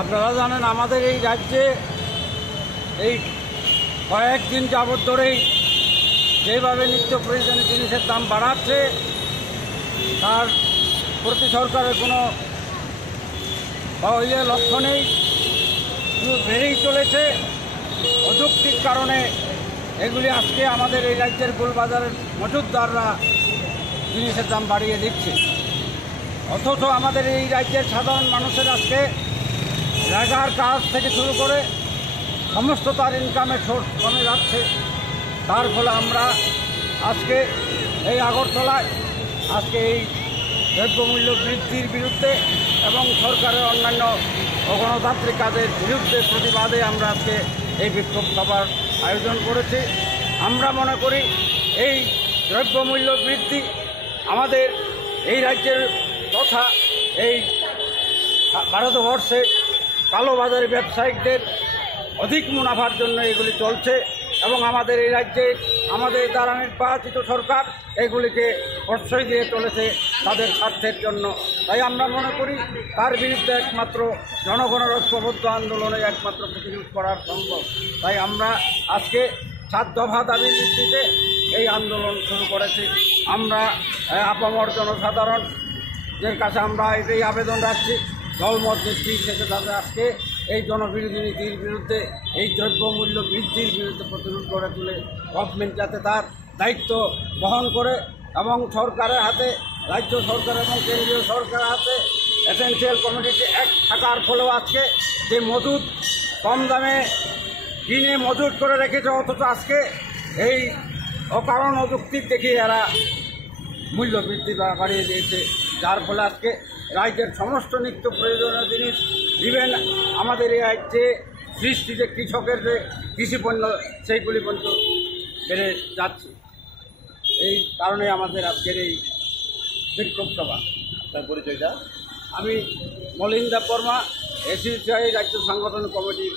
আপনারা জানেন আমাদের এই রাজ্যে এই কয়েকদিন যাবৎ ধরেই যেভাবে নিত্য প্রয়োজনীয় জিনিসের দাম বাড়াচ্ছে তার প্রতি সরকারের কোনো লক্ষ্য নেই, বেড়েই চলেছে। অযৌক্তিক কারণে এগুলি আজকে আমাদের এই রাজ্যের গোলবাজারের মজুতদাররা জিনিসের দাম বাড়িয়ে দিচ্ছে, অথচ আমাদের এই রাজ্যের সাধারণ মানুষের আজকে রেগার কাজ থেকে শুরু করে সমস্ত তার ইনকামের সোর্স কমে যাচ্ছে। তার ফলে আমরা আজকে এই আগরতলায় আজকে এই দ্রব্যমূল্য বৃদ্ধির বিরুদ্ধে এবং সরকারের অন্যান্য অগণতান্ত্রিক কাজের বিরুদ্ধে প্রতিবাদে আমরা আজকে এই বিক্ষোভ সভার আয়োজন করেছি। আমরা মনে করি এই দ্রব্যমূল্য বৃদ্ধি আমাদের এই রাজ্যের তথা এই ভারতবর্ষে কালোবাজারি ব্যবসায়িকদের অধিক মুনাফার জন্য এগুলি চলছে এবং আমাদের এই রাজ্যে আমাদের দ্বারা নির্বাচিত সরকার এগুলিকে প্রশ্রয় দিয়ে চলেছে তাদের স্বার্থের জন্য। তাই আমরা মনে করি তার বিরুদ্ধে একমাত্র জনগণের ঐক্যবদ্ধ আন্দোলনে একমাত্র প্রতিরোধ করা সম্ভব। তাই আমরা আজকে 7 দফা দাবির ভিত্তিতে এই আন্দোলন শুরু করেছি। আমরা আপামর জনসাধারণের কাছে আমরা এটাই আবেদন রাখছি, দলমত নির্বিশেষে যাতে আজকে এই জনবিরোধী নীতির বিরুদ্ধে এই দ্রব্যমূল্য বৃদ্ধির বিরুদ্ধে প্রতিরোধ গড়ে তুলে গভর্নমেন্ট যাতে তার দায়িত্ব বহন করে এবং সরকারের হাতে, রাজ্য সরকার এবং কেন্দ্রীয় সরকারের হাতে এসেনশিয়াল কমোডিটি অ্যাক্ট থাকার ফলেও আজকে যে মজুদ কম দামে কিনে মজুদ করে রেখেছে, অথচ আজকে এই অকারণ অযৌক্তিক দেখিয়ে এরা মূল্য বৃদ্ধি বাড়িয়ে দিয়েছে, যার ফলে আজকে রাজ্যের সমস্ত নিত্য প্রয়োজনীয় জিনিস ইভেন আমাদের এই রাজ্যে সৃষ্টি যে কৃষকের যে কৃষিপণ্য সেইগুলি পর্যন্ত বেড়ে যাচ্ছে। এই কারণে আমাদের আজকের এই বিক্ষোভ সভা। আপনার পরিচয়টা? আমি মলিন দেববর্মা, এসিসিআই রাজ্য সাংগঠনিক কমিটির